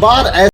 बार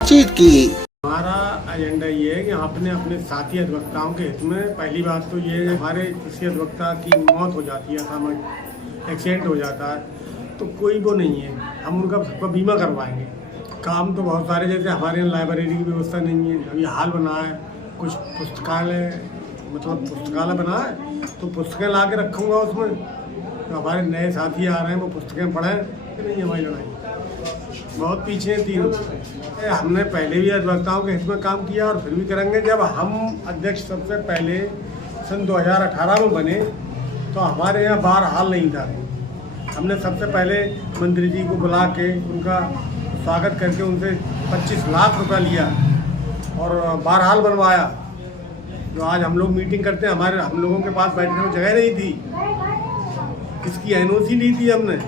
बातचीत की। हमारा एजेंडा ये है कि अपने अपने साथी अधिवक्ताओं के हित में, पहली बात तो ये है हमारे किसी अधिवक्ता की मौत हो जाती है, सामूहिक एक्सीडेंट हो जाता है तो कोई वो नहीं है, हम उनका सबका बीमा करवाएंगे। काम तो बहुत सारे, जैसे हमारे यहाँ लाइब्रेरी की व्यवस्था नहीं है, अभी हाल बना है, कुछ पुस्तकालय मतलब पुस्तकालय बना है तो पुस्तकें ला के रखूँगा उसमें, तो हमारे नए साथी आ रहे हैं वो पुस्तकें पढ़ें कि नहीं। हमारी लड़ाई बहुत पीछे हैं तीनों। हमने पहले भी अधिवक्ताओं के हित में काम किया और फिर भी करेंगे। जब हम अध्यक्ष सबसे पहले सन 2018 में बने तो हमारे यहाँ बार हाल नहीं था। हमने सबसे पहले मंत्री जी को बुला के उनका स्वागत करके उनसे 25 लाख रुपया लिया और बार हाल बनवाया। जो आज हम लोग मीटिंग करते हैं, हम लोगों के पास बैठने में जगह नहीं थी, इसकी एनओसी ली थी हमने।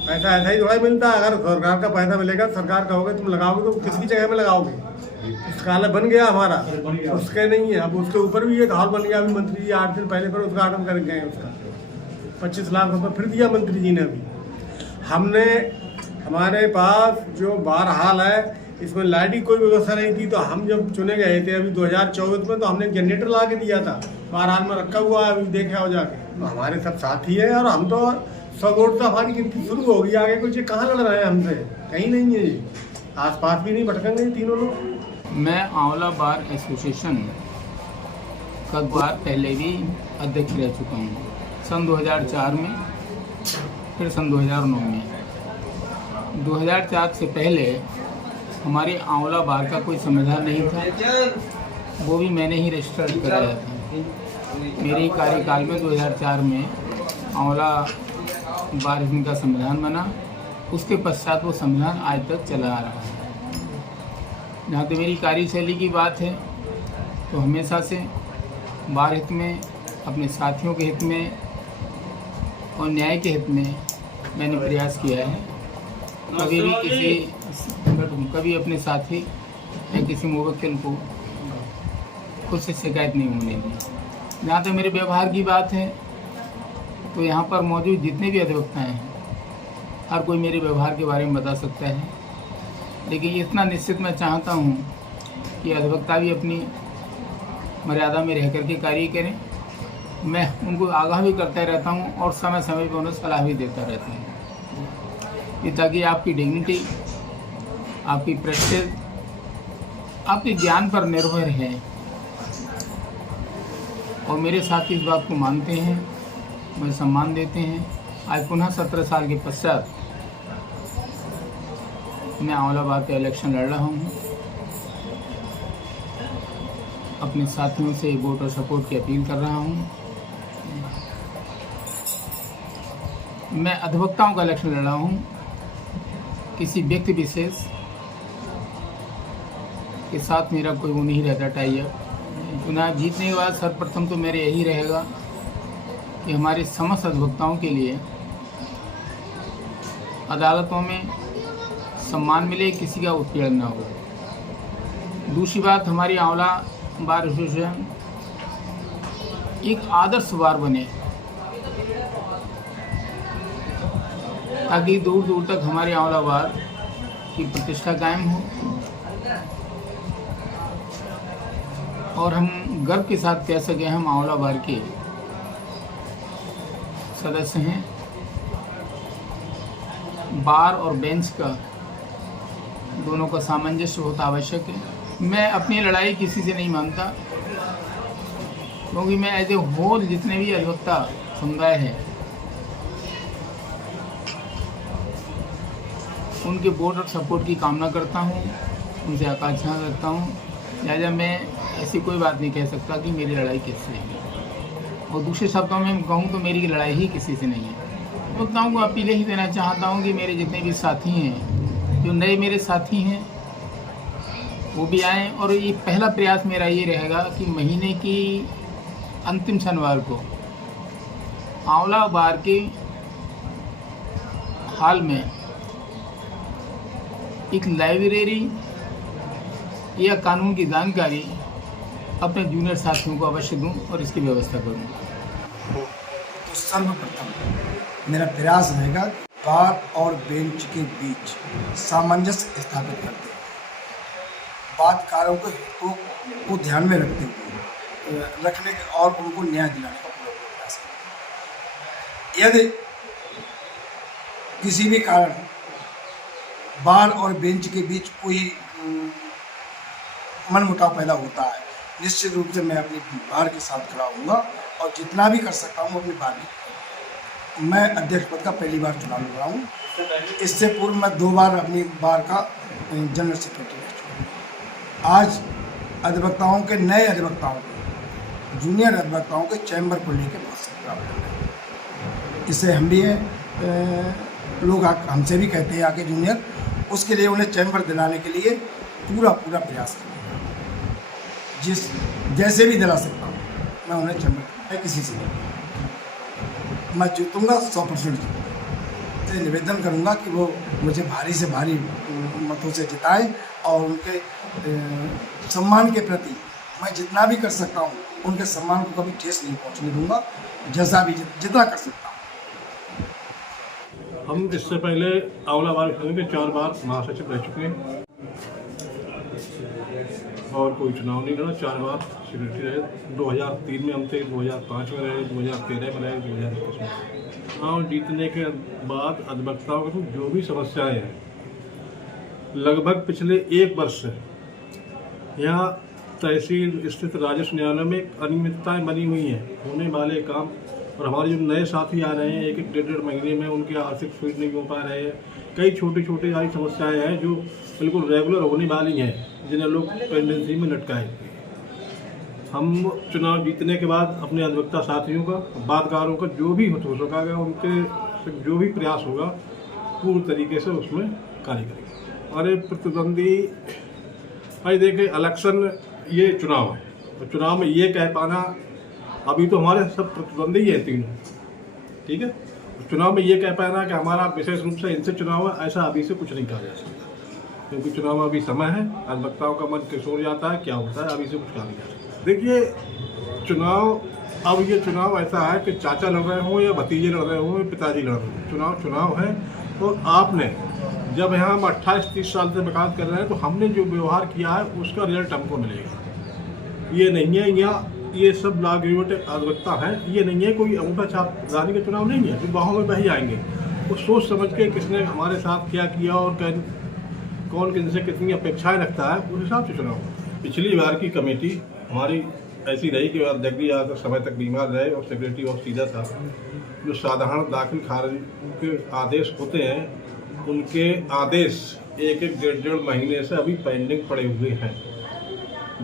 पैसा ऐसा ही थोड़ा ही मिलता है, अगर सरकार का पैसा मिलेगा, सरकार का होगा, तुम लगाओगे तो किसकी जगह में लगाओगे। पुस्तकालय बन गया हमारा, उसके नहीं है, अब उसके ऊपर भी एक हॉल बन गया। अभी मंत्री जी 8 दिन पहले फिर उद्घाटन कर गए उसका, 25 लाख रुपये फिर दिया मंत्री जी ने। अभी हमने, हमारे पास जो बार हाल है इसमें लाइट की कोई व्यवस्था नहीं थी, तो हम जब चुने गए थे अभी 2024 में, तो हमने जनरेटर ला के दिया था, बार हाल में रखा हुआ है, अभी देखे आओ जाके। तो हमारे सब साथी है और हम तो 100 वोट तो हमारी गिनती शुरू हो गई। आगे कुछ कहाँ लड़ रहे हैं हमसे, कहीं नहीं है, आसपास भी नहीं भटकेंगे तीनों लोग। मैं आंवला बार एसोसिएशन का बार पहले भी अध्यक्ष रह चुका हूँ, सन 2004 में, फिर सन 2009 में। 2004 से पहले हमारे आंवला बार का कोई संविधान नहीं था, वो भी मैंने ही रजिस्टर्ड कराया था। मेरे ही कार्यकाल में 2004 में आंवला बार का संविधान बना, उसके पश्चात वो संविधान आज तक चला आ रहा है। जहाँ तक मेरी कार्यशैली की बात है तो हमेशा से बार हित में, अपने साथियों के हित में और न्याय के हित में मैंने प्रयास किया है। कभी अपने साथी या किसी मुवक्किल को खुद से शिकायत नहीं होने दी। जहाँ तक मेरे व्यवहार की बात है तो यहाँ पर मौजूद जितने भी अधिवक्ता हैं, हर कोई मेरे व्यवहार के बारे में बता सकता है, लेकिन इतना निश्चित मैं चाहता हूँ कि अधिवक्ता भी अपनी मर्यादा में रह करके कार्य करें। मैं उनको आगाह भी करता रहता हूँ और समय समय पर उन्हें सलाह भी देता रहता हूँ, कि ताकि आपकी डिग्निटी, आपकी प्रेस्टीज, आपके ज्ञान पर निर्भर है। और मेरे साथी इस बात को मानते हैं, मुझे सम्मान देते हैं। आज पुनः 17 साल के पश्चात मैं आंवला बार का इलेक्शन लड़ रहा हूँ। अपने साथियों से वोट और सपोर्ट की अपील कर रहा हूँ। मैं अधिवक्ताओं का इलेक्शन लड़ रहा हूँ, किसी व्यक्ति विशेष के साथ मेरा कोई वो नहीं रहता टाई अप। चुनाव जीतने के बाद सर्वप्रथम तो मेरे यही रहेगा कि हमारे समस्त अधिवक्ताओं के लिए अदालतों में सम्मान मिले, किसी का उत्पीड़न ना हो। दूसरी बात, हमारी आंवला बार एसोसिएशन एक आदर्श बार बने, ताकि दूर दूर तक हमारे आंवला बार की प्रतिष्ठा कायम हो और हम गर्व के साथ कह सकें हम आंवला बार के सदस्य हैं। बार और बेंच का दोनों का सामंजस्य बहुत आवश्यक है। मैं अपनी लड़ाई किसी से नहीं मानता, क्योंकि मैं एज ए होल जितने भी अधिवक्ता समुदाय है उनके वोट और सपोर्ट की कामना करता हूँ, उनसे आकांक्षा रखता हूँ। लिहाजा मैं ऐसी कोई बात नहीं कह सकता कि मेरी लड़ाई किससे है। और दूसरे शब्दों में कहूँ तो मेरी लड़ाई ही किसी से नहीं है। वक्ताओं को अपीलें ही देना चाहता हूँ कि मेरे जितने भी साथी हैं, जो नए मेरे साथी हैं वो भी आएँ। और ये पहला प्रयास मेरा ये रहेगा कि महीने की अंतिम शनिवार को आंवला बार के हाल में एक लाइब्रेरी या कानून की जानकारी अपने जूनियर साथियों को अवश्य दूं और इसकी व्यवस्था करूं। तो सर्वप्रथम मेरा प्रयास रहेगा बार और बेंच के बीच सामंजस्य स्थापित करते हुए वादकारों के हितों को ध्यान में रखने और उनको न्याय दिलाने का पूरा प्रयास करें। यदि किसी भी कारण बार और बेंच के बीच कोई मनमुटाव पैदा होता है, निश्चित रूप से मैं अपनी बार के साथ खड़ा होऊंगा और जितना भी कर सकता हूँ अपनी बार की। मैं अध्यक्ष पद का पहली बार चुनाव लड़ रहा हूँ। इससे पूर्व मैं 2 बार अपनी बार का जनरल सेक्रेटरी रह चुका हूँ। आज अधिवक्ताओं के नए अधिवक्ताओं को, जूनियर अधिवक्ताओं के चैम्बर को लेकर बहुत संग्राम कर रहे हैं। इससे हम भी लोग हमसे भी कहते हैं आके जूनियर, उसके लिए उन्हें चैम्बर दिलाने के लिए पूरा प्रयास करें। जैसे भी दिला सकता हूँ मैं उन्हें चैम्बर, मैं किसी से नहीं, मैं जीतूँगा 100% जीतूँगा। तो निवेदन करूँगा कि वो मुझे भारी से भारी मतों से जिताएं और उनके सम्मान के प्रति मैं जितना भी कर सकता हूँ उनके सम्मान को कभी ठेस नहीं पहुँचने दूँगा, जैसा भी जितना कर सकता हूँ। हम इससे पहले आंवला बार के 4 बार महासचिव रह चुके हैं और कोई चुनाव नहीं लड़ा। 4 बार सेक्रेटरी रहे। 2003 में हम थे, 2005 में रहे, 2013 में रहे, 2021 में। चुनाव जीतने के बाद अधिवक्ताओं की जो भी समस्याएं हैं, लगभग पिछले 1 वर्ष से यहाँ तहसील स्थित राजस्व न्यायालय में अनियमितताएं बनी हुई हैं। होने वाले काम और हमारे जो नए साथी आ रहे हैं, 1-1 महीने में उनके आर्थिक स्वीट नहीं हो पा रहे हैं। कई छोटी छोटी सारी समस्याएं हैं जो बिल्कुल रेगुलर होने वाली हैं, जिन्हें लोग पेंडेंसी में लटकाएंगे। हम चुनाव जीतने के बाद अपने अधिवक्ता साथियों का, वादकारों का जो भी हो सका गया, उनके जो भी प्रयास होगा पूर्ण तरीके से उसमें कार्य करेंगे। और प्रतिद्वंदी भाई देखें, इलेक्शन ये चुनाव है, और चुनाव में ये कह पाना, अभी तो हमारे सब प्रतिद्वंदी ही हैं तीनों, ठीक है। चुनाव में ये कह पाना कि हमारा विशेष रूप से इनसे चुनाव है, ऐसा अभी से कुछ नहीं कहा जा सकता, क्योंकि चुनाव में अभी समय है। अधिवक्ताओं का मन किशोर जाता है, क्या होता है, अभी से कुछ कहा नहीं जा सकता। देखिए चुनाव, अब ये चुनाव ऐसा है कि चाचा लड़ रहे हों या भतीजे लड़ रहे हों या पिताजी लड़ रहे हों, चुनाव है। तो आपने जब यहाँ हम 28-30 साल से वकालत कर रहे हैं, तो हमने जो व्यवहार किया है उसका रिजल्ट हमको मिलेगा। ये नहीं है यहाँ ये सब लाग्रेवेटेड अधिवक्ता हैं, ये नहीं है कोई अंगूठा छाप रानी का चुनाव नहीं है जो बाहों में बही आएंगे। वो सोच समझ के किसने हमारे साथ क्या किया और कौन किनसे कितनी अपेक्षाएं रखता है, उस हिसाब से चुनाव होता है। पिछली बार की कमेटी हमारी ऐसी रही कि अध्यक्ष ज़्यादातर समय तक बीमार रहे और सेक्रेटरी बहुत सीधा था। जो साधारण दाखिल खारिज के आदेश होते हैं, उनके आदेश 1-1, 1.5 महीने से अभी पेंडिंग पड़े हुए हैं,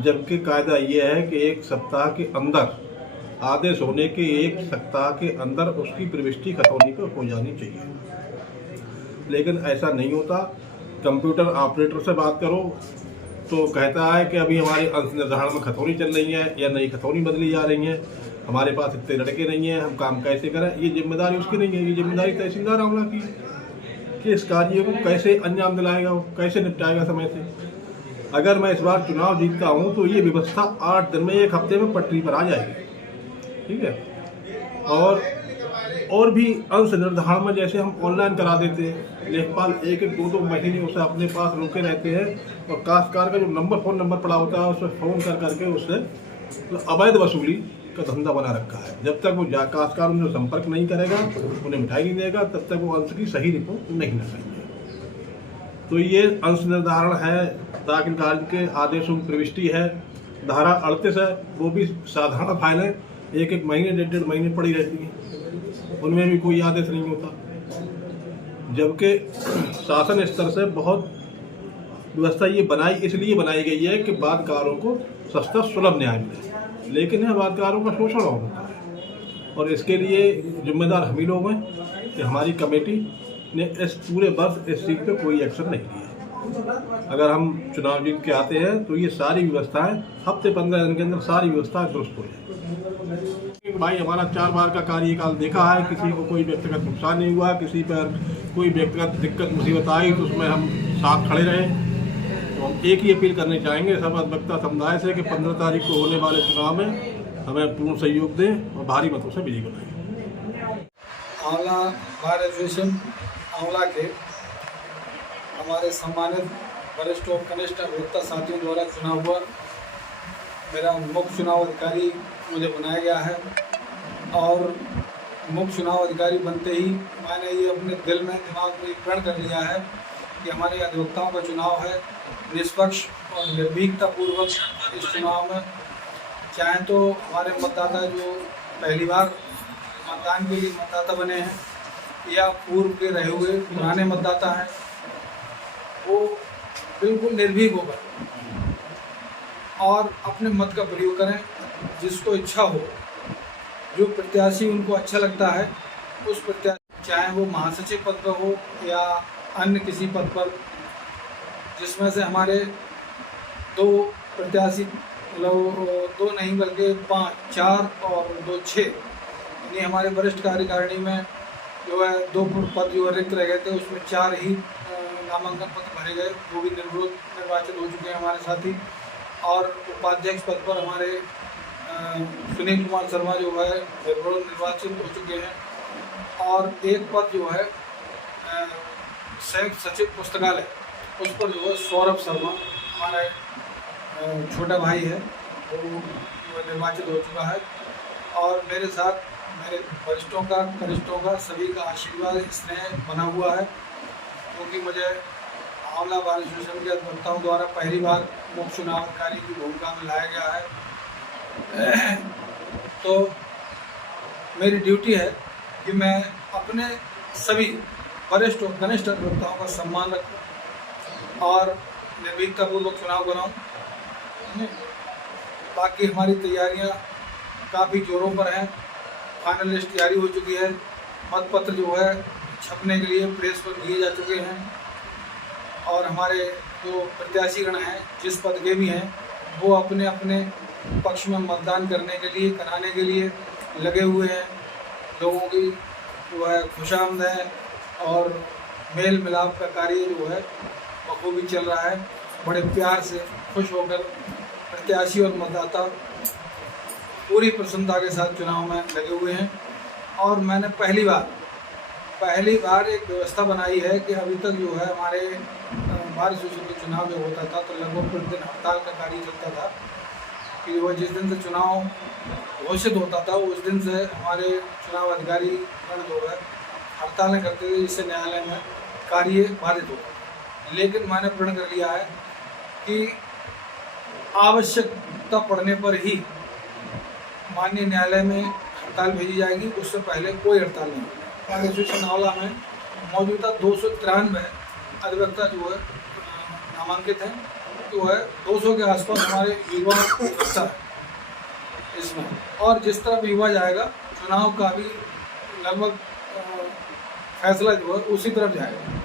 जबकि कायदा ये है कि 1 सप्ताह के अंदर, आदेश होने के 1 सप्ताह के अंदर उसकी प्रविष्टि खतौनी पर हो जानी चाहिए। लेकिन ऐसा नहीं होता। कंप्यूटर ऑपरेटर से बात करो तो कहता है कि अभी हमारे अंश निर्धारण में खतौनी चल रही है या नई खतौनी बदली जा रही है, हमारे पास इतने लड़के नहीं हैं, हम काम कैसे करें। ये जिम्मेदारी उसकी नहीं है, ये जिम्मेदारी तहसीलदार आंवला की कि इस कार्य को कैसे अंजाम दिलाएगा, वो कैसे निपटाएगा समय से। अगर मैं इस बार चुनाव जीतता हूँ तो ये व्यवस्था 8 दिन में, 1 हफ्ते में पटरी पर आ जाएगी, ठीक है। और और भी अंश निर्धारण में जैसे हम ऑनलाइन करा देते हैं, लेखपाल एक एक दो दो महीने उसे अपने पास रोके रहते हैं और काश्तकार का जो फ़ोन नंबर पड़ा होता है उससे फ़ोन कर करके उससे तो अवैध वसूली का धंधा बना रखा है। जब तक वो काश्तकार उनसे संपर्क नहीं करेगा, उन्हें मिठाई नहीं देगा, तब तक वो अंश की सही रिपोर्ट नहीं कर सकेंगे। तो ये अंश निर्धारण है, दाखिल कार्य के आदेशों की प्रविष्टि है, धारा 38 है, वो भी साधारण फाइल है, एक एक महीने डेढ़ महीने पड़ी रहती है, उनमें भी कोई आदेश नहीं होता। जबकि शासन स्तर से बहुत व्यवस्था ये इसलिए बनाई गई है कि वादकारों को सस्ता सुलभ न्याय मिले, लेकिन यह वादकारों का शोषण होता है और इसके लिए जिम्मेदार हम ही लोग हैं कि हमारी कमेटी ने इस पूरे वर्ष इस चीज़ पे कोई एक्शन नहीं लिया। अगर हम चुनाव जीत के आते हैं तो ये सारी व्यवस्थाएं हफ्ते 15 दिन के अंदर सारी व्यवस्थाएं दुरुस्त हो जाएगी। भाई हमारा 4 बार का कार्यकाल देखा है, किसी को कोई व्यक्तिगत नुकसान नहीं हुआ, किसी पर कोई व्यक्तिगत दिक्कत मुसीबत आई तो उसमें हम साथ खड़े रहे। तो हम एक ही अपील करनी चाहेंगे सब अधिवक्ता समुदाय से कि 15 तारीख को होने वाले चुनाव में हमें पूर्ण सहयोग दें और भारी मतों से विजयी बनाएं। आंवला बार एसोसिएशन आंवला के हमारे सम्मानित वरिष्ठ और कनिष्ठ अधिवक्ता साथियों द्वारा चुनाव हुआ। मेरा मुख्य चुनाव अधिकारी मुझे बनाया गया है और मुख्य चुनाव अधिकारी बनते ही मैंने ये अपने दिल में दिमाग में प्रण कर लिया है कि हमारे अधिवक्ताओं का चुनाव है, निष्पक्ष और निर्भीकता पूर्वक इस चुनाव में चाहे तो हमारे मतदाता जो पहली बार मतदान के लिए मतदाता बने हैं या पूर्व के रहे हुए पुराने मतदाता हैं, वो बिल्कुल निर्भीक होकर और अपने मत का प्रयोग करें। जिसको इच्छा हो, जो प्रत्याशी उनको अच्छा लगता है उस प्रत्याशी, चाहे वो महासचिव पद पर हो या अन्य किसी पद पर, जिसमें से हमारे 2 प्रत्याशी मतलब 2 नहीं बल्कि 5, 4 और 2, 6 यानी हमारे वरिष्ठ कार्यकारिणी में जो है 2 पद जो रिक्त रह गए थे, उसमें 4 ही नामांकन पत्र भरे गए, वो भी निर्विरोध निर्वाचित हो चुके हैं हमारे साथी। और उपाध्यक्ष पद पर हमारे सुनील कुमार शर्मा जो है निर्विरोध निर्वाचित हो चुके हैं और एक पद जो है संयुक्त सचिव पुस्तकालय, उस पर जो है सौरभ शर्मा हमारा छोटा भाई है, वो निर्वाचित हो चुका है। और मेरे साथ मेरे वरिष्ठों का कनिष्ठों का सभी का आशीर्वाद स्नेह बना हुआ है, क्योंकि मुझे आंवला बार एसोसिएशन के अधिवक्ताओं द्वारा पहली बार मुख्य चुनाव अधिकारी की भूमिका में लाया गया है। तो मेरी ड्यूटी है कि मैं अपने सभी वरिष्ठ और कनिष्ठ अधिवक्ताओं का सम्मान रखूं और निर्भीकतापूर्वक चुनाव कराऊं। बाकी हमारी तैयारियां काफ़ी जोरों पर हैं, फाइनल लिस्ट तैयारी हो चुकी है, मतपत्र जो है छपने के लिए प्रेस पर दिए जा चुके हैं और हमारे जो प्रत्याशीगण हैं जिस पद के भी हैं वो अपने अपने पक्ष में मतदान करने के लिए कराने के लिए लगे हुए हैं। लोगों की जो है खुशामद है और मेल मिलाप का कार्य जो है बखूबी चल रहा है। बड़े प्यार से खुश होकर प्रत्याशी और मतदाता पूरी प्रसन्नता के साथ चुनाव में लगे हुए हैं। और मैंने पहली बार एक व्यवस्था बनाई है कि अभी तक जो है हमारे बार एसोसिएशन के चुनाव जब होता था तो लगभग प्रतिदिन हड़ताल का कार्य चलता था कि वो जिस दिन से चुनाव घोषित होता था उस दिन से हमारे चुनाव अधिकारी जो है हड़तालें करते थे, जिससे न्यायालय में कार्य बाधित होता। लेकिन मैंने प्रण कर लिया है कि आवश्यकता पड़ने पर ही माननीय न्यायालय में हड़ताल भेजी जाएगी, उससे पहले कोई हड़ताल नहीं। बार एसोसिएशन आंवला में मौजूदा 293 अधिवक्ता जो है नामांकित हैं, जो है 200 के आसपास हमारे युवा अधिवक्ता है इसमें। और जिस तरफ युवा जाएगा चुनाव का भी लगभग फैसला जो है उसी तरफ जाएगा।